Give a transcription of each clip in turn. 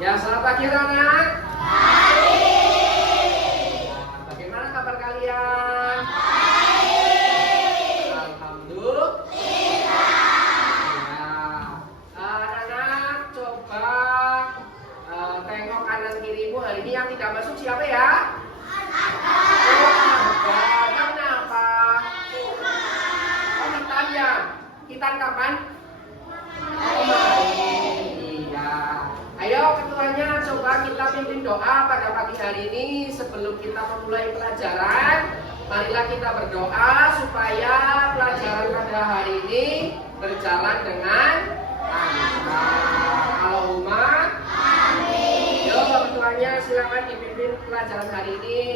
Ya, selamat pagi anak. Baik. Nah, bagaimana kabar kalian? Baik. Alhamdulillah. Ya. Anak-anak coba tengok kanan kirimu. Hari ini yang tidak masuk siapa ya? Kenapa? Oh, Tanya. Kita kapan? Iya. Ayo ketuanya coba kita pimpin doa pada pagi hari ini sebelum kita memulai pelajaran. Marilah kita berdoa supaya pelajaran pada hari ini berjalan dengan lancar. Allahumma amin. Yo ketuanya silakan dipimpin pelajaran hari ini.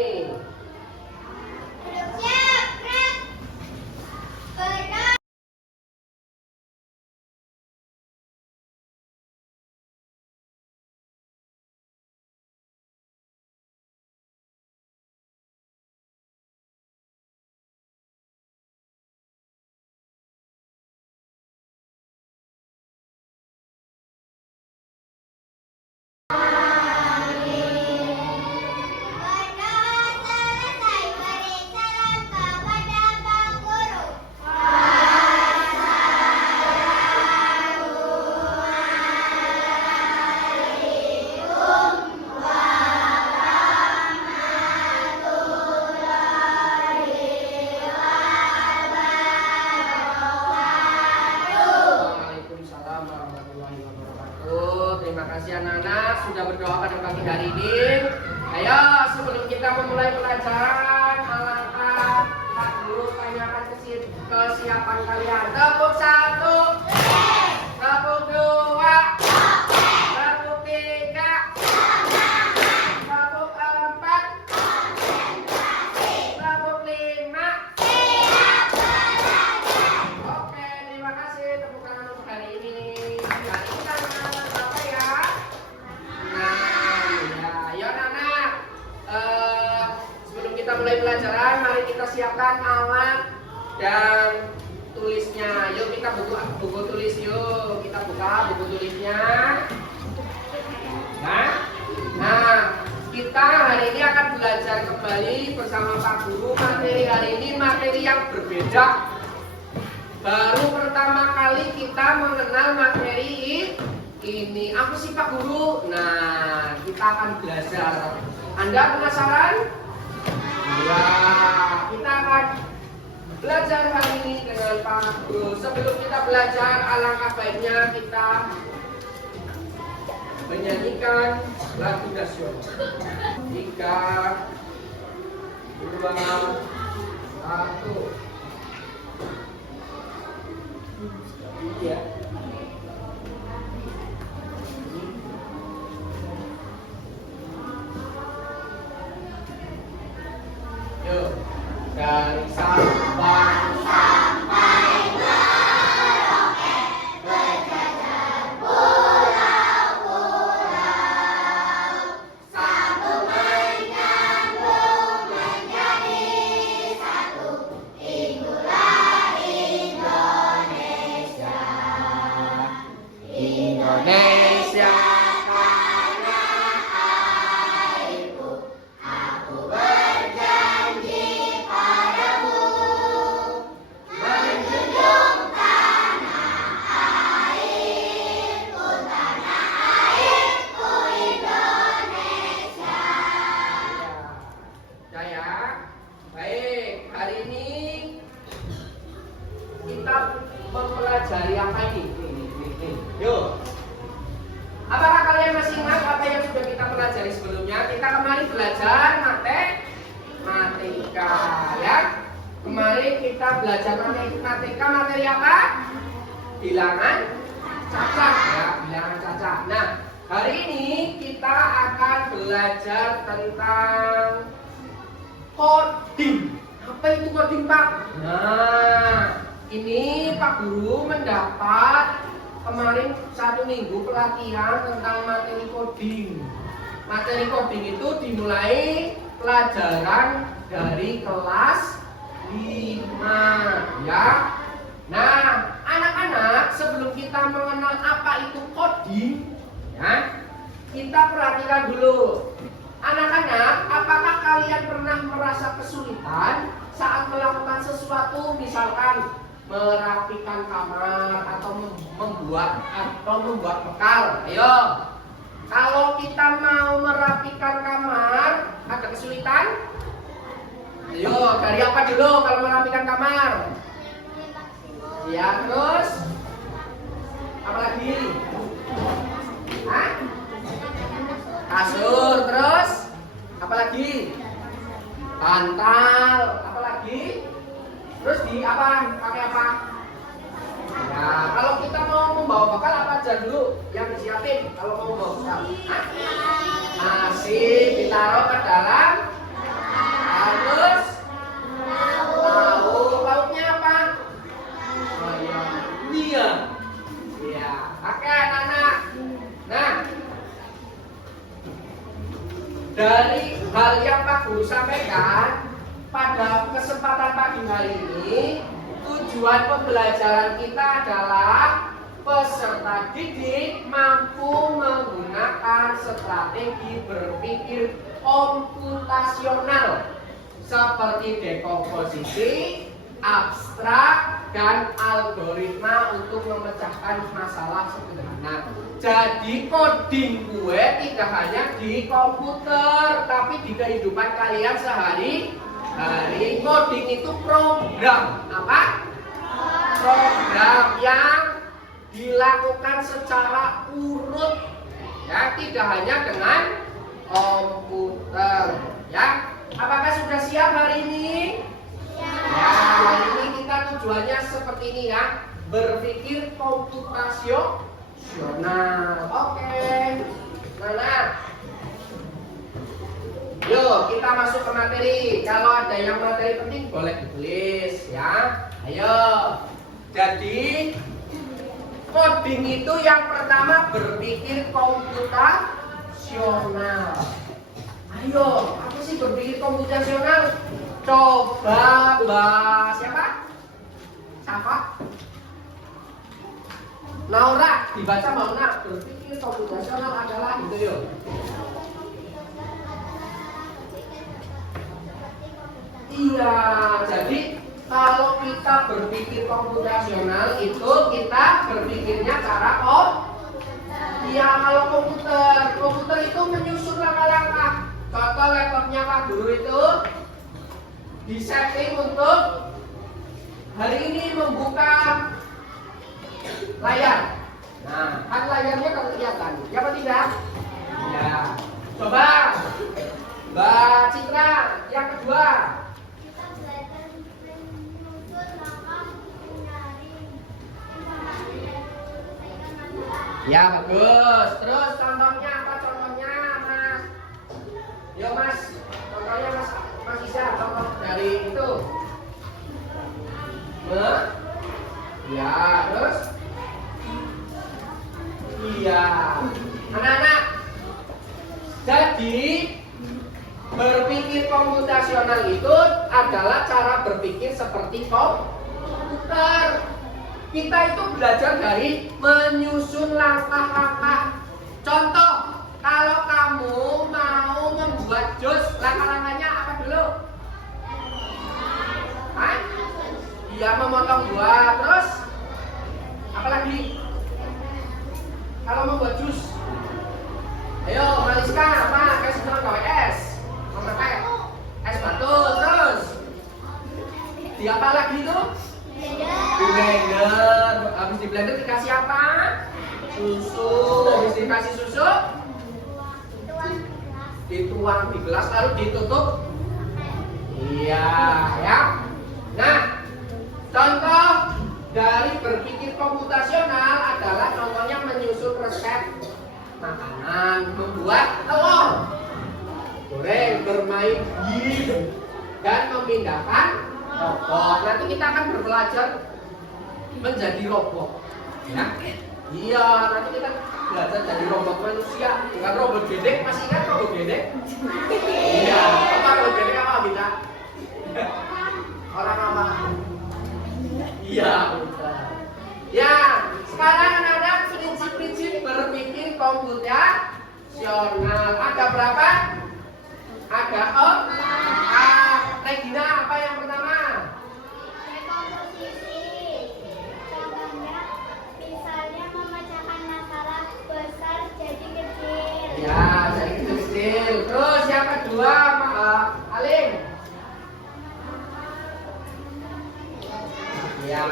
Terima kasih anak-anak sudah berdoa pada pagi hari ini. Ayo sebelum kita memulai pelajaran, alangkah Pak Guru tanyakan kesiapan kalian. Tepuk 1, tepuk 2, tepuk 3, tepuk 4, tepuk 5. Oke, terima kasih tepuk tangan untuk hari ini. Hari ini tanggal berapa ya? Sebelum kita mulai pelajaran, mari kita siapkan alat dan tulisnya. Yuk kita buka buku tulis yuk. Kita buka buku tulisnya. Nah, kita hari ini akan belajar kembali bersama Pak Guru. Materi hari ini materi yang berbeda. Baru pertama kali kita mengenal materi ini. Apa sih Pak Guru? Nah, kita akan belajar. Anda penasaran? Ya, kita akan belajar hari ini dengan Pak Guru. Sebelum kita belajar, alangkah baiknya kita menyanyikan lagu nasional. 3, 2, 1. Iya. Yuk, dari Sabang sampai Merauke, berjajar pulau-pulau, sambung menyambung menjadi satu. Itulah Indonesia, Indonesia. Mempelajari apa ini? Yuk. Apakah kalian masih ingat apa yang sudah kita pelajari sebelumnya? Kita kemarin belajar matematika, ya. Kemarin kita belajar matematika materi apa? Bilangan cacat, ya, bilangan cacat. Nah, hari ini kita akan belajar tentang coding. Apa itu coding, Pak? Nah, ini Pak Guru mendapat kemarin 1 minggu pelatihan tentang materi coding. Materi coding itu dimulai pelajaran dari kelas 5, ya. Nah, anak-anak sebelum kita mengenal apa itu coding, ya, kita perhatikan dulu. Anak-anak, apakah kalian pernah merasa kesulitan saat melakukan sesuatu, misalkan merapikan kamar atau membuat bekal? Ayo. Kalau kita mau merapikan kamar, ada kesulitan? Ayo, dari apa dulu kalau merapikan kamar? Ya, terus apa lagi? Hah? Kasur, terus apa lagi? Bantal, apa lagi? Terus di apa? Pakai apa? Ya, kalau kita mau membawa bekal apa aja dulu yang disiapin kalau mau membawa bekal? Hah? Nasi ditaruh ke dalam. Terus lauknya apa? Oh iya, iya. Iya, oke anak-anak. Nah, dari hal yang Pak Guru sampaikan pada kesempatan pagi hari ini, tujuan pembelajaran kita adalah peserta didik mampu menggunakan strategi berpikir komputasional seperti dekomposisi, abstrak, dan algoritma untuk memecahkan masalah sederhana. Jadi coding gue tidak hanya di komputer, tapi di kehidupan kalian sehari-hari. Coding itu program apa? Program yang dilakukan secara urut, ya, tidak hanya dengan komputer, ya. Apakah sudah siap hari ini? Ya, hari ini kita tujuannya seperti ini ya, berpikir komputasional. Oke. Nah, yuk kita masuk ke materi. Kalau ada yang materi penting boleh ditulis ya. Ayo. Jadi coding itu yang pertama berpikir komputasional. Ayo, apa sih berpikir komputasional? Coba Mbak siapa? Naura, dibaca Mauna. Berpikir komputasional adalah itu yuk. Iya, jadi kalau kita berpikir komputasional itu kita berpikirnya cara iya, kalau komputer itu menyusun langkah-langkah. Contoh laptopnya Pak Guru itu disetting untuk hari ini membuka layar. Nah, kan layarnya kan kelihatan, ya apa tidak? Ya. Coba Mbak Citra yang kedua. Ya bagus. Terus contohnya apa contohnya Mas? Yo Mas, contohnya Mas Isa, contoh dari itu. Ya, terus? Iya. Anak-anak, jadi berpikir komputasional itu adalah cara berpikir seperti komputer. Kita itu belajar dari menyusun langkah-langkah. Contoh, kalau kamu mau membuat jus, langkah-langkahnya apa dulu? Hah? Iya, memotong buah. Terus apa lagi? Kalau membuat jus, ayo Maliska, apa? Kayak sedang gawe es, memakai es batu. Terus di apa lagi tuh? Di blender. Habis di blender dikasih apa? Susu. Habis dikasih susu dituang di gelas lalu ditutup. Iya, ya. Nah, contoh dari berpikir komputasional adalah contohnya menyusun resep makanan, membuat telur, goreng, bermain game, dan memindahkan robot. Nanti kita akan belajar menjadi robot, ya. Iya, nanti kita belajar jadi robot manusia, bukan robot gedek. Masih ingat robot gedek? Iya, apa robot gedek apa kita? Orang apa? Iya, betul. Ya, sekarang anak-anak prinsip-prinsip berpikir Ada berapa? Ada 4. Regina, apa yang pertama? Dekomposisi. Contohnya, misalnya memecahkan masalah besar jadi kecil. Ya, jadi kecil. Terus yang kedua, Alim. Ya,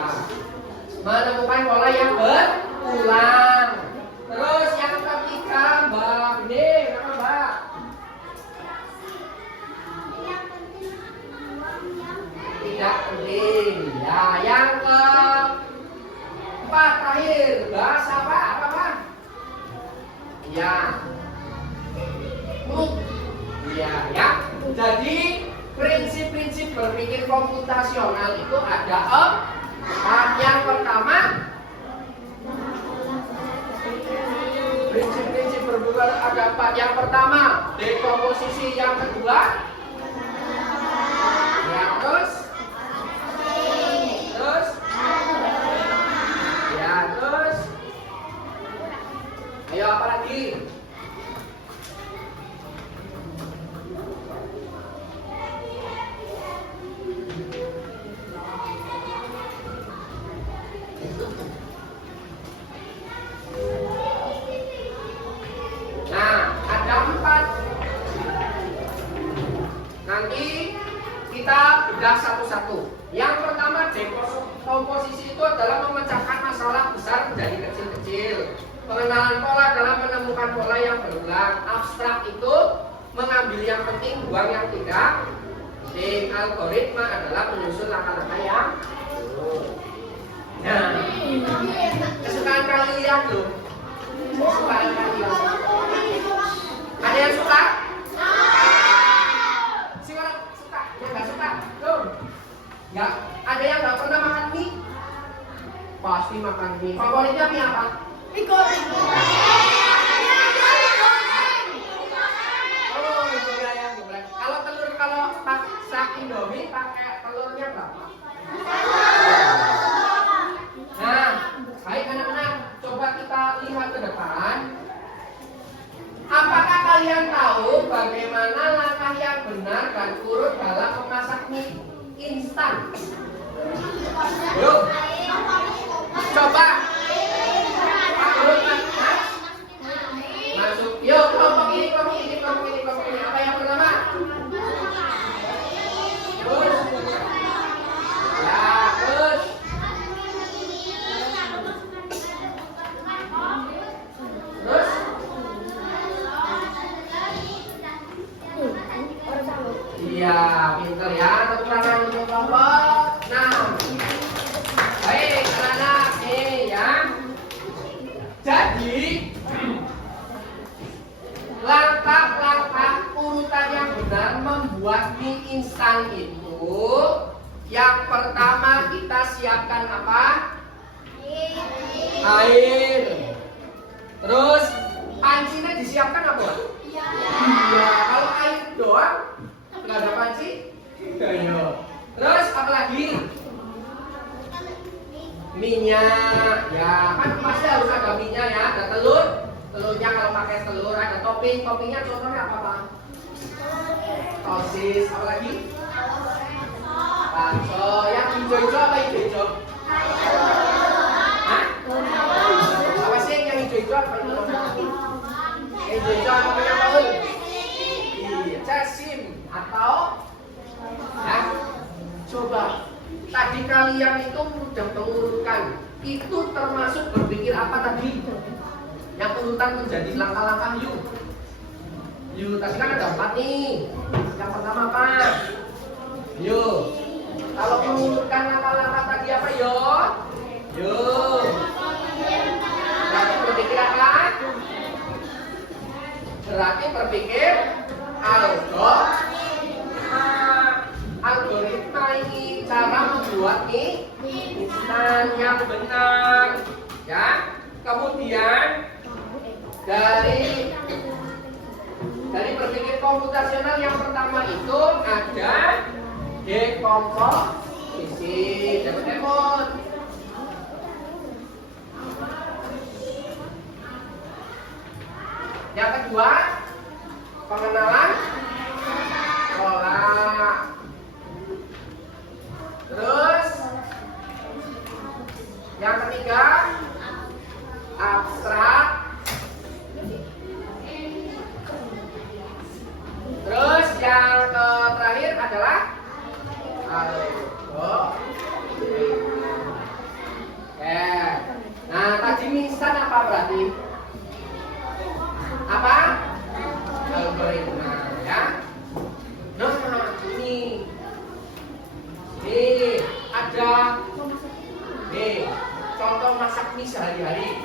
menemukan pola yang berulang. Terus yang ketiga, Mbak Bening, apa Mbak? Tidak penting. Ya, yang keempat terakhir, bahasa apa? Apa Mbak? Ya. Ya. Jadi prinsip-prinsip berpikir komputasional itu ada yang pertama, prinsip-prinsip berpikir ada 4. Yang pertama, dekomposisi. Yang kedua, ya terus, ya terus, ayo apa lagi? Nah, ada 4. Nanti kita bedah satu-satu. Yang pertama, dekomposisi itu adalah memecahkan masalah besar menjadi kecil-kecil. Pengenalan pola adalah menemukan pola yang berulang. Abstrak itu mengambil yang penting, buang yang tidak. Algoritma adalah menyusun langkah-langkah yang nah, kesukaan kalian loh. Kesukaan kalian. Ada yang suka? Siapa suka? Yang nggak suka? Tuh. Ya, ada yang nggak pernah makan mie? Pasti makan mie. Favoritnya mie apa? Mie goreng. Oh, mie ayam geprek. Kalau telur, kalau masak Indomie pakai telurnya berapa? Nah, baik anak-anak, coba kita lihat ke depan. Apakah kalian tahu bagaimana langkah yang benar dan urut dalam memasak mie instan? Yuk, coba. Urut masuk. Yuk, kelompok ini. Apa yang pertama? Terus. Ya, terus. Terus. Iya, pintar ya. Tepuk tangan untuk kelompok. Nah, baik anak-anak nih ya. Jadi langkah-langkah urutan yang benar membuat mie instan itu, yang pertama kita siapkan apa? Air. Terus pancinya disiapkan apa? Iya. Kalau air doang nggak ada panci? Ayo. Terus apa lagi? Minyak. Ya kan pasti harus ada minyak ya. Ada telur. Telurnya kalau pakai telur ada topping. Toppingnya contohnya apa Pak? Sosis. Apa lagi? Bakso. Yang hijau-hijau apa hijau-hijau? Hah? Apa sih yang hijau-hijau apa hijau-hijau? Hijau-hijau apa yang tahu? Iya, casim atau ya, coba tadi kalian itu sudah mengurutkan, itu termasuk berpikir apa tadi? Yang urutan menjadi langkah-langkah yuk tadi kan ada 4 nih. Yang pertama apa? Yuk, kalau mengurutkan langkah-langkah tadi apa yuk? Berarti berpikir apa? Berarti berpikir algoritma ini cara membuat mie instan yang benar ya. Kemudian dari berpikir komputasional yang pertama itu ada dekomposisi. Dapat demot. Yang kedua, pengenalan pola. Terus yang ketiga, abstrak. Terus yang terakhir adalah algoritma. Oke. Nah, tadi misal apa berarti? Apa? Algoritma, ya. Nah, ini ada contoh masak mie sehari-hari.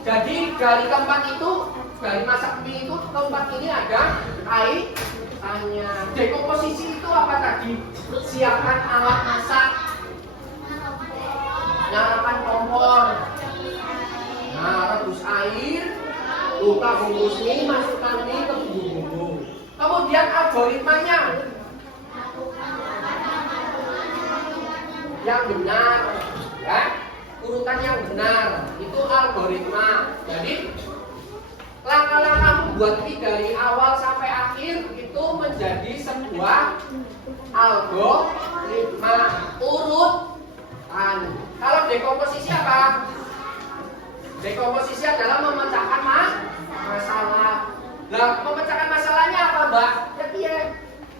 Jadi dari keempat itu, dari masak mie itu keempat ini ada kaitannya. Dekomposisi itu apa tadi? Siapkan alat masak, nyalakan kompor, nah rebus air, buka bungkus mie, masukkan mie ke bumbu-bumbu. Kemudian algoritmanya yang benar, ya, urutan yang benar itu algoritma. Jadi langkah-langkah membuat mie dari awal sampai akhir itu menjadi sebuah algoritma urutan. Kalau dekomposisi apa? Dekomposisi adalah memecahkan masalah. Nah, memecahkan masalahnya apa, Mbak? Ya,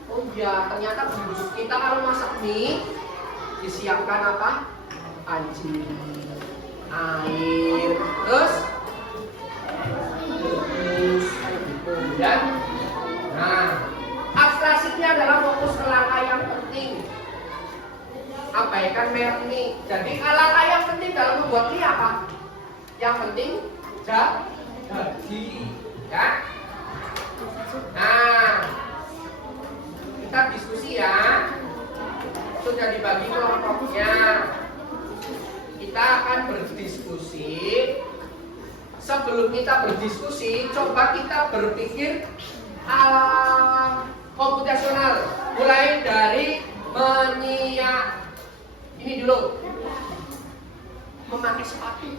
oh iya, ternyata kita kalau masak mie disiapkan apa? Panci, air, terus rebus, gitu ya. Nah, abstraksinya adalah fokus ke langkah yang penting. Abaikan merek mie. Jadi langkah yang penting dalam membuat mie apa? Yang penting jadi, ya. Nah, kita diskusi ya. Sudah dibagi kelompoknya. Kita akan berdiskusi. Sebelum kita berdiskusi, coba kita berpikir komputasional. Mulai dari ini dulu, memakai sepatu.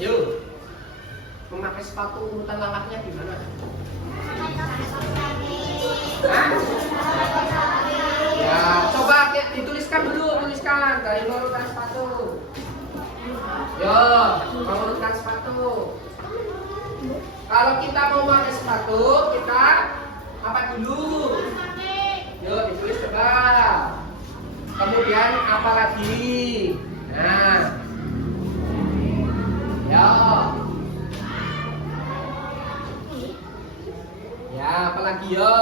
Yuk, memakai sepatu urutan langkahnya gimana? Hah? Ya, coba dituliskan dulu, tuliskan dari urutan sepatu. Yo, mengurutkan sepatu. Kalau kita mau pakai sepatu, kita apa dulu? Yo, ditulis coba. Kemudian apa lagi? Nah, yo. Ya, apa lagi yo?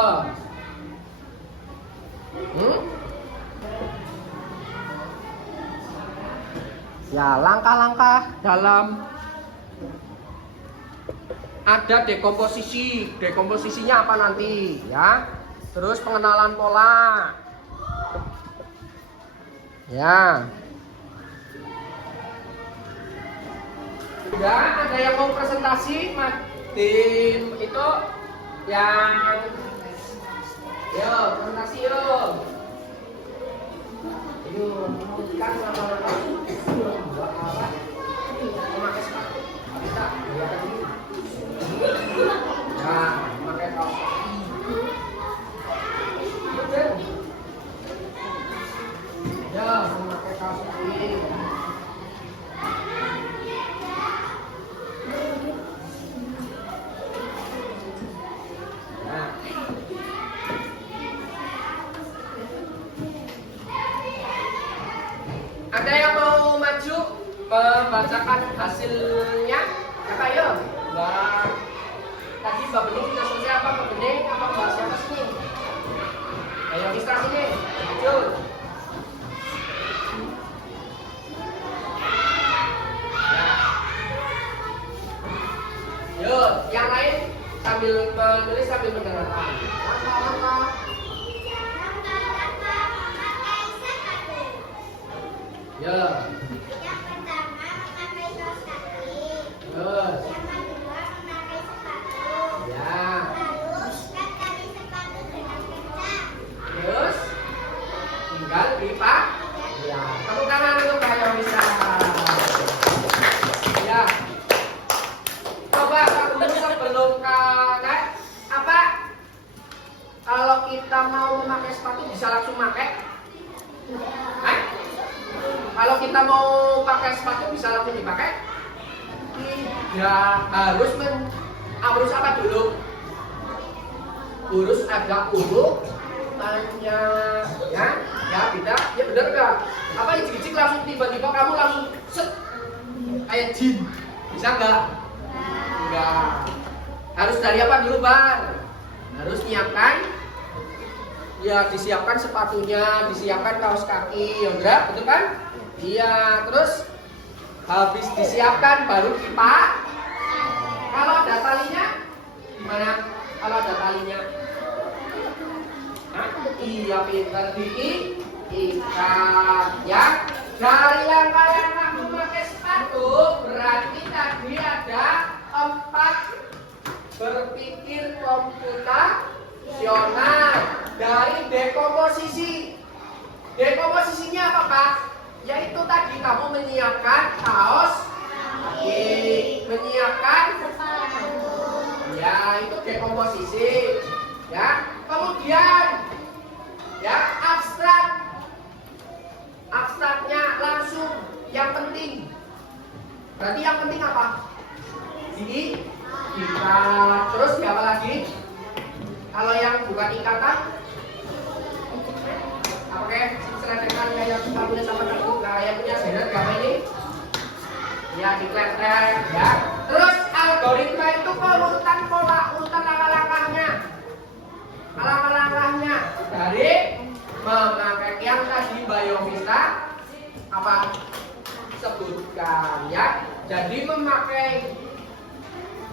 Ya, langkah-langkah dalam ada dekomposisi. Dekomposisinya apa nanti, ya? Terus pengenalan pola. Ya. Ya, ada yang mau presentasi, tim itu yang yo, presentasi yo. Yuk, kan lama-lama buat alat memakai sepatu. Bisa, nah, memakai kaos kaki. Ya, memakai kaos kaki. Nah. Ada yang mau maju membacakan hasilnya? Siapa ya? Mbak. Tadi Mbak Bening sudah selesai apa? Mbak Bening apa Mbak siapa sini? Ayo Mistra sini, maju. Ya. Yuk, yang lain sambil menulis sambil mendengarkan. Langkah-langkah. Ya. Yang pertama memakai kaos kaki. Terus. Yang kedua memakai sepatu. Ya. Lalu ikat tali sepatu dengan kencang. Terus tinggal pipa. Ya. Tepuk tangan untuk Mbak Yonisa. Ya. Coba Kak kita mau pakai sepatu bisa langsung dipakai? Tidak, harus apa dulu? Urus agak panjang, ya tidak, ya benar nggak? Apa ijik-ijik langsung tiba-tiba kamu langsung set kayak jin, bisa nggak? Enggak. Harus dari apa dulu, Bang? Harus nyiapkan, ya disiapkan sepatunya, disiapkan kaos kaki, ya enggak, betul kan? Iya, terus habis disiapkan baru dipak. Kalau ada talinya, gimana? Kalau ada talinya? Iya, pintar diikat, ya. Dari langkah yang kamu pakai sepatu, berarti tadi ada 4 berpikir komputasional dari dekomposisi. Dekomposisinya apa, Pak? Yaitu tadi kamu menyiapkan kaos kaki, menyiapkan ya itu dekomposisi, ya. Kemudian ya abstraknya langsung yang penting. Berarti yang penting apa? Ikat. Terus apa lagi? Kalau yang bukan ikatan, oke, seledekan kayak punya sama kamu, kayak punya Zener apa ini? Ya dikletek, ya. Terus algoritma itu urutan langkah-langkahnya. Langkah-langkahnya dari memakai yang tadi Bayomista apa sebutkan, ya. Jadi memakai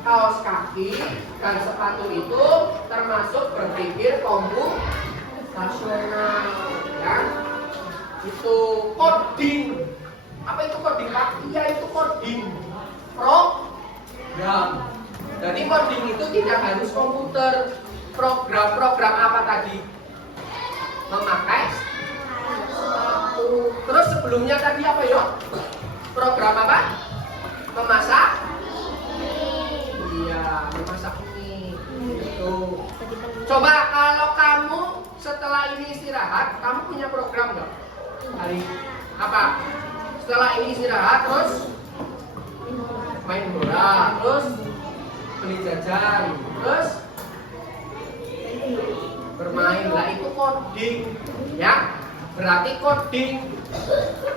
kaos kaki dan sepatu itu termasuk berpikir komputasional, ya. Itu coding. Apa itu coding, Pak? Iya, itu coding program. Jadi coding itu tidak harus komputer. Program apa tadi? Memakai sepatu. Terus sebelumnya tadi apa, yuk? Program apa? Memasak? Iya, memasak ini. Itu. Coba kalau kamu setelah ini istirahat, kamu punya program nggak? Hari apa? Setelah ini istirahat terus main bola, terus beli jajan, terus bermain. Lah itu coding, ya. Berarti coding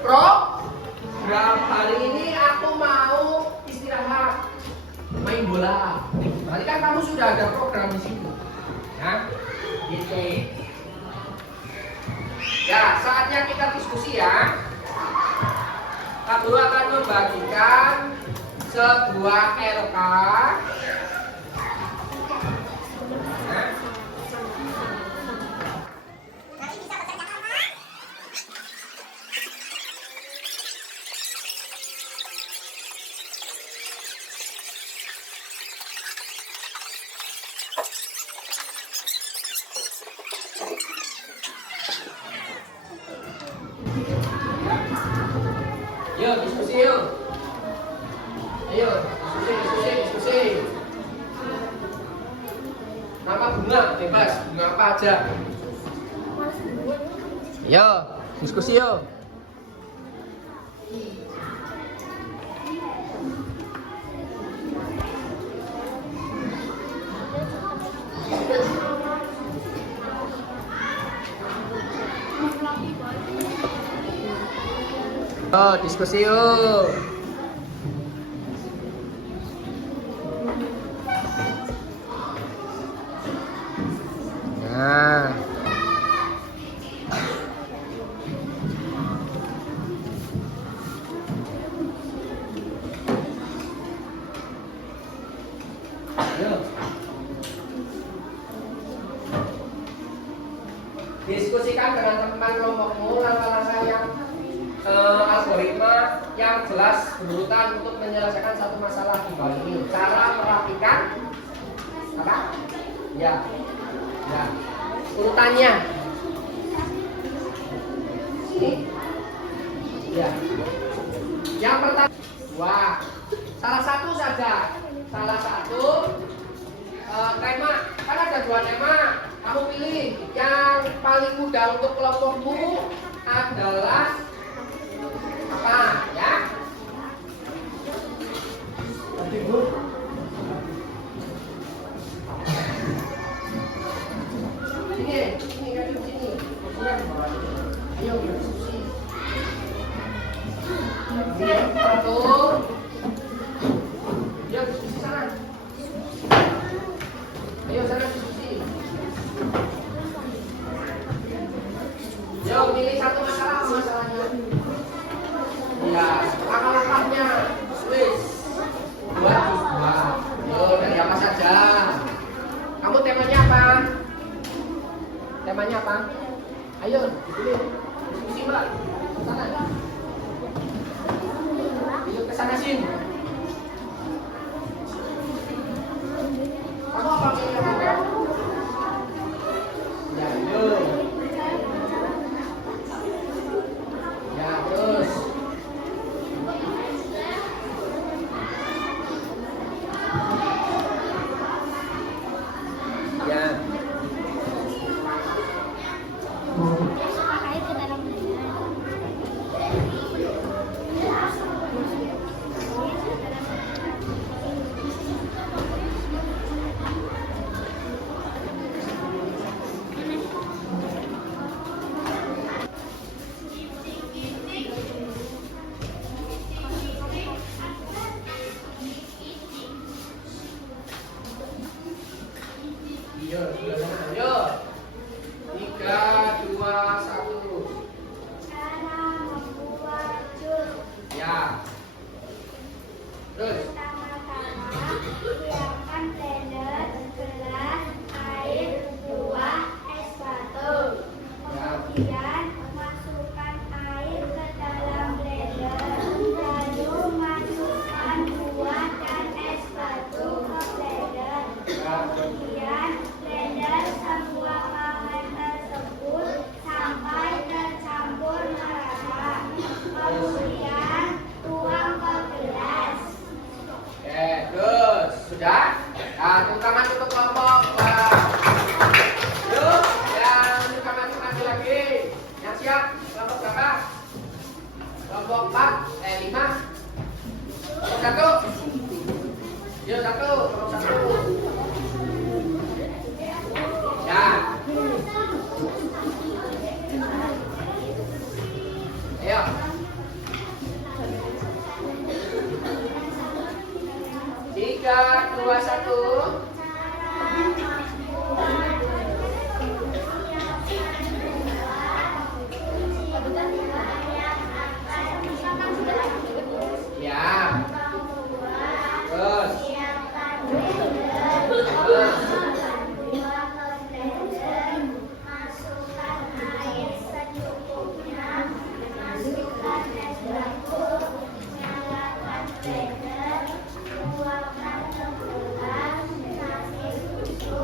program. Hari ini aku mau istirahat, main bola. Berarti kan kamu sudah ada program di situ, ya. Gitu. Ya, saatnya kita diskusi, ya. Kak Guru akan membagikan sebuah LK. Yuk, diskusi yuk. Ayo, diskusi. Nama bunga, bebas. Bunga apa aja. Yo, diskusi yuk. Oh, diskusi yuk. Nah. Yuk. Diskusikan dengan teman kelompokmu langkah-langkah yang algoritma yang jelas berurutan untuk menyelesaikan satu masalah di bawah ini. Cara merapikan apa? Ya, urutannya. Ini, ya. Yang pertama, wah, salah satu saja. Salah satu tema, kan ada 2 tema. Kamu pilih yang paling mudah untuk kelompokmu adalah apa ya? Sini kan di sini. Ayo diskusi. Satu. Ya diskusi sana. Ayo sana diskusi. Yo pilih satu masalah apa masalahnya? Ya, akal-akalnya. Wis. 2+2. Yo, dari apa saja? Kamu temanya apa? Temanya apa? Ayo, dipilih. Diskusi, Mbak. Sana. Ayo ke sana sini. Kamu apa pilihnya? Ya, yuk. Ya, terus. Ya. Masukkan air ke dalam blender. Iya, sudah sana. Ayo. 3, 2, 1. Cara membuat jus. Ya. Terus. Pertama-tama, siapkan blender, gelas, air, buah, es batu. Kemudian, masukkan air ke dalam blender. Lalu, masukkan buah dan es batu ke blender. Kemudian, blender semua bahan tersebut sampai tercampur merata. Kemudian, tuang ke gelas. Oke, terus. Sudah? Nah, terutama untuk kelompok. Yuk, yang masuk lagi. Yang siap? Kelompok berapa? Kelompok 4, 5. Kelompok 1. Yuk, 1. Kelompok 1. Ya. Ayo. Tiga, 2, 1. Ya. Terus. Masukkan air secukupnya. Masukkan es batu. Nyalakan blender. Tuangkan ke gelas. Kasih susu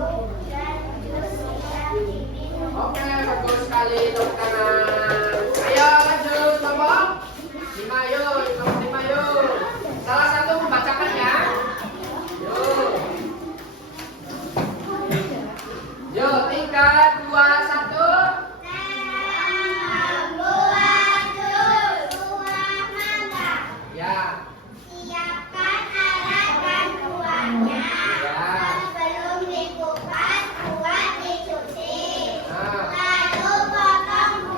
dan jus siap diminum. Oke, bagus sekali tepuk tangan. Ayo lanjut kelompok 5 yuk, kelompok 5 yuk. Salah satu membacakan ya. Yuk. Yuk, 3, 2, 1. Membuat jus buah mangga. Ya. Siapkan alat dan buahnya. Ya. Sebelum dikupas, buah dicuci. Nah. Lalu potong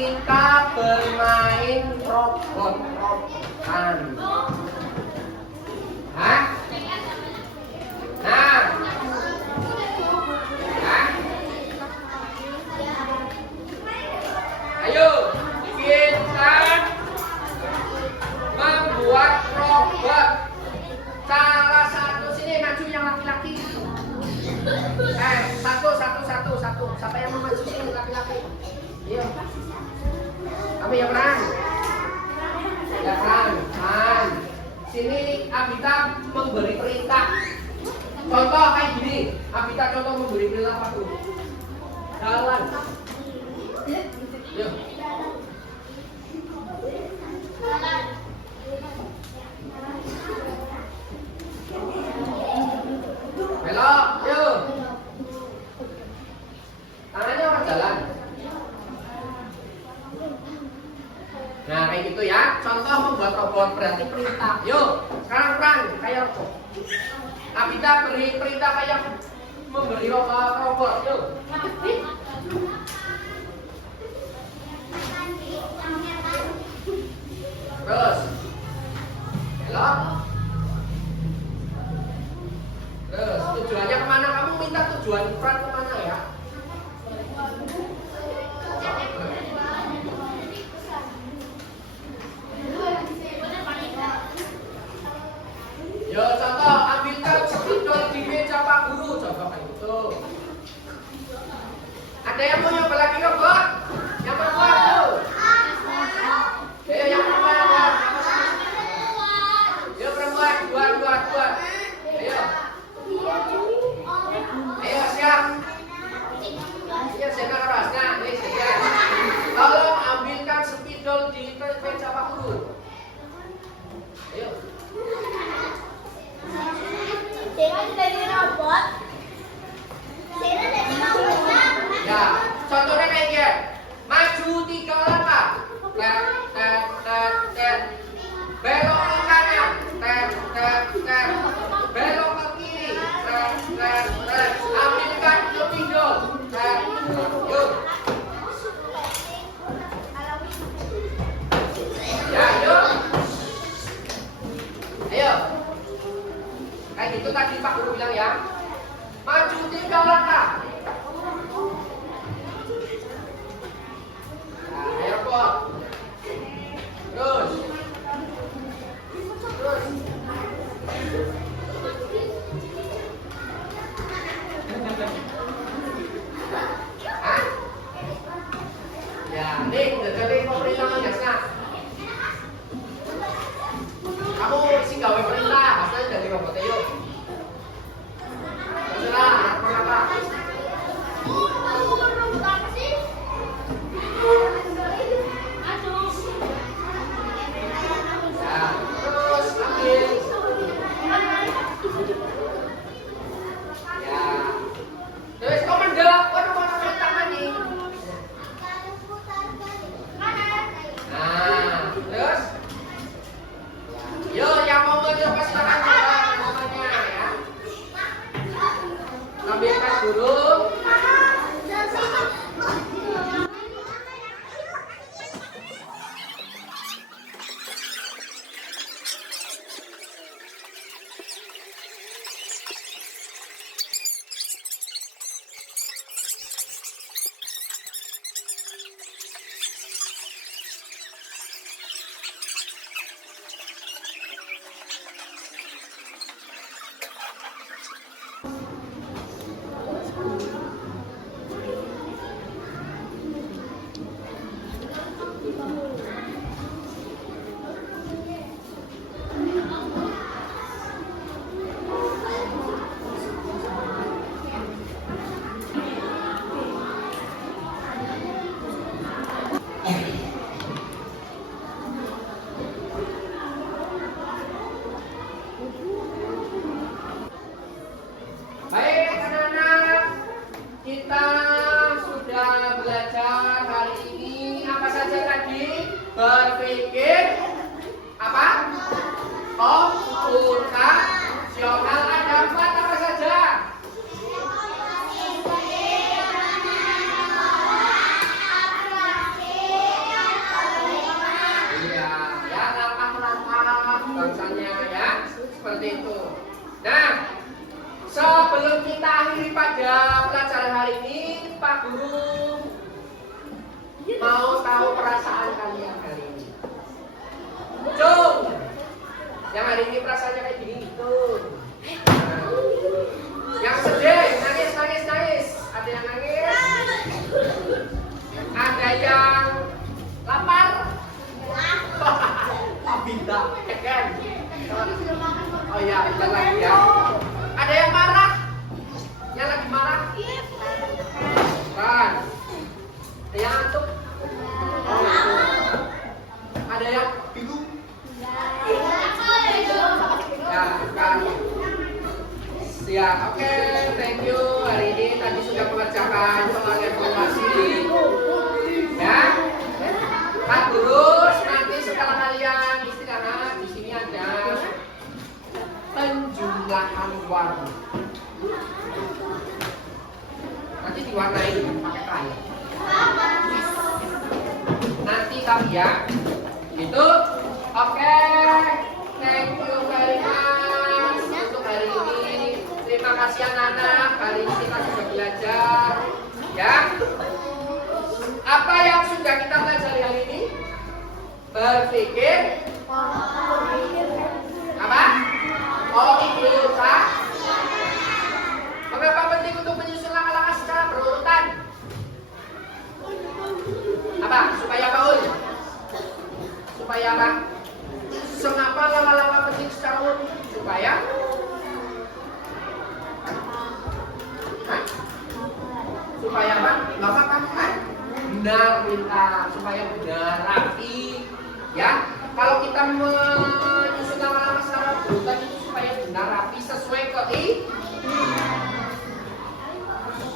kita bermain robot-robotan. Hah? Nah. Hah? Ayo, kita membuat robot. Salah satu sini maju yang laki-laki. Satu. Siapa yang mau maju sini laki-laki? Iya. Kamu yang menang. Ya kan. Sini Abita memberi perintah. Contoh kayak gini. Abita contoh memberi perintah apa tuh? Jalan. Yuk. Belok, yuk. Tangannya apa jalan? Nah kayak gitu ya. Contoh membuat robot berarti perintah. Yuk, sekarang peran kayak robot. Abita beri perintah kayak memberi robot. Yuk. Terus. Belok. Terus tujuannya kemana? Kamu minta tujuan peran kemana ya? Yo contoh, ambilkan spidol di meja Pak Guru. Coba kayak gitu. Ada yang mau nyoba lagi robot? Yang perempuan tuh. Ayo yang perempuan. Yo perempuan, dua. Ayo. Ayo siap. Iya siap keras. Nah, ini siap. Tolong ambilkan spidol di meja Pak Guru. Ayo. Sera jadi robot. Ya, contohnya kayak gini. Maju 3 langkah. Tet. Belok ke kanan. Tet. Belok ke kiri. Tet. Ambilkan spidol. Tet. Yuk. Ya, yuk. Ayo. Kayak gitu tadi Pak Guru bilang ya. Maju 3 langkah. Nah, ayo Pak. Terus. Hah? Ya, nih udah jadi pemerintahannya sekarang. Kamu isi gawe perintah, hasilnya jadi robotnya yuk. Terserah, apa? Ya, terus ambil. Ya. Terus komando, waduh mana tangan nih. Nah, terus. Yo, yang mau mencoba silakan namanya ya. Ambilkan dulu. Baik anak-anak, kita sudah belajar hari ini apa saja tadi? Berpikir apa? Komputasional ada 4 apa saja? kita akhiri pada pelajaran hari ini, Pak Guru mau tahu perasaan kalian hari ini. Cung, yang hari ini perasaannya kayak gini tuh. Nah, yang sedih, nangis, nangis, nangis. Ada yang nangis? Ada yang lapar? Abinda, kan? Oh iya, kita lagi ya. Ada yang marah? Yang lagi marah? Kan? Ada yang ngantuk? Oh, ada yang bingung? Ya, kan? Ya, oke, thank you. Hari ini tadi sudah mengerjakan soal evaluasi. Ya, Pak Guru, nanti setelah kalian istirahat di sini ada penjumlahan warna. Nanti diwarnai pakai kain. Nanti kami ya. Itu, oke. Thank you very much untuk hari ini. Terima kasih anak-anak. Hari ini kita sudah belajar. Ya. Apa yang sudah kita pelajari hari ini? Berpikir. Apa? Organisasi. Mengapa penting untuk menyusun langkah-langkah secara berurutan? Apa? Supaya apa, Ul? Supaya apa? Mengapa langkah-langkah penting secara urut? Supaya? Hah? Supaya apa? Nggak apa-apa. Benar, minta. Supaya benar, rapi. Ya, kalau kita menyusun langkah-langkah secara berurutan itu supaya benar, rapi, sesuai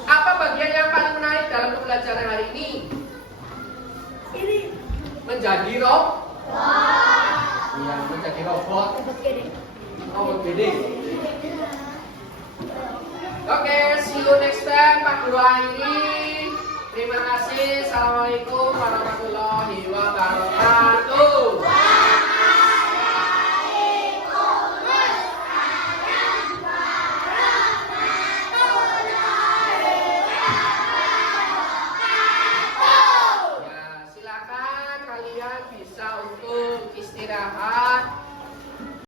apa bagian yang paling menarik dalam pembelajaran hari ini? Menjadi iya, menjadi robot. Robot gede. Oke, see you next time. Pak Guru akhiri. Terima kasih. Assalamualaikum warahmatullahi wabarakatuh.